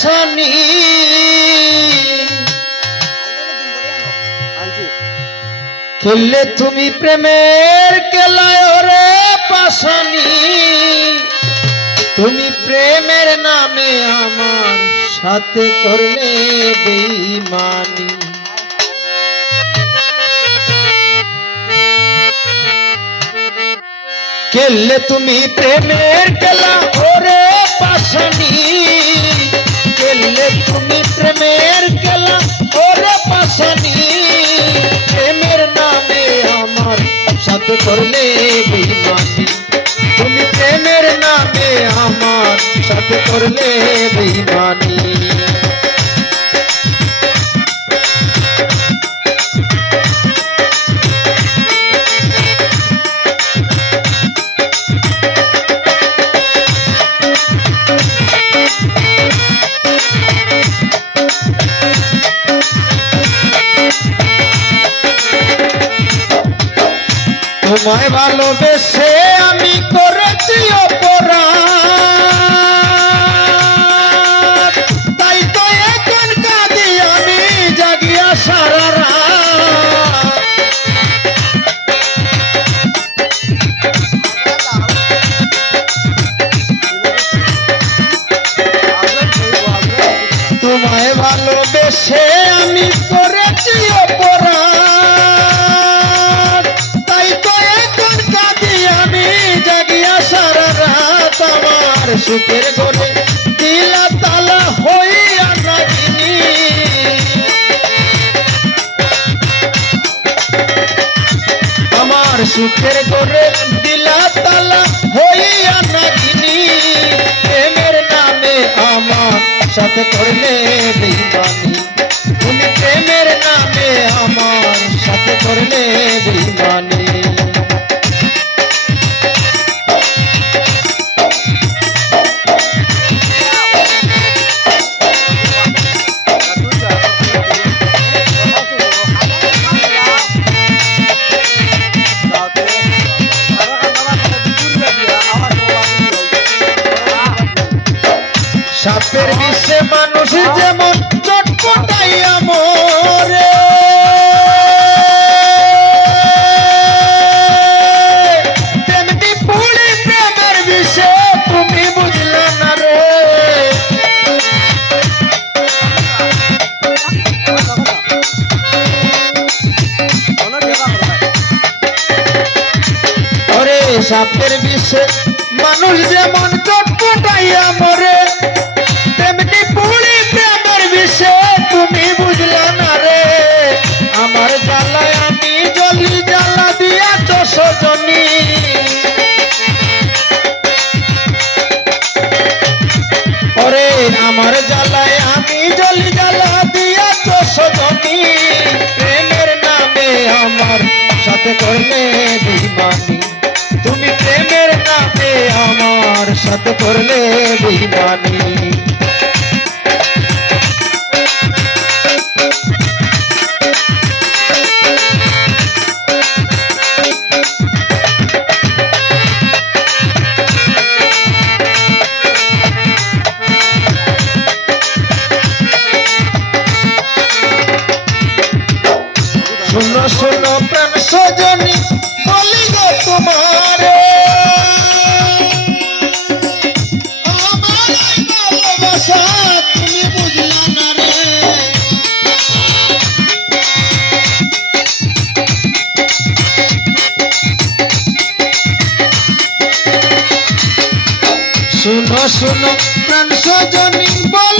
পাশানি খেললে তুমি প্রেমের খেলায় রে পাশানি। তুমি প্রেমের নামে আমার সাথে করলে বেইমানি। খেললে তুমি প্রেমের খেলা ওরে পাশানি। করলে বেইমানি তুমি প্রেমের নামে আমার সাথে করলে বেইমানি তোমায় ভালোবেসে আমি করেছি সুখের ঘরে দিলা তালা হইয়া নাগিনী আমার সুখের ঘরে দিলা তালা হইয়া নাগিনী প্রেমের নামে আমার সাথে করলে বেইমানি সাপের বিষে মানুষ যেমন চটপটাইয়া মরে তেমনি পুলি প্রেমের বিষে তুমি বুঝলে না রে। ওরে সাপের বিষে মানুষ যেমন চটপটাইয়া মরে সাথে করলে বেইমানি তুমি প্রেমের নামে আমার সাথে করলে বেইমানি শোনো শোনো, প্রাণ সজনী বলি গো তোমারে তুমি বুঝলা না রে। শুনো শুনো, প্রাণ সজনী বলি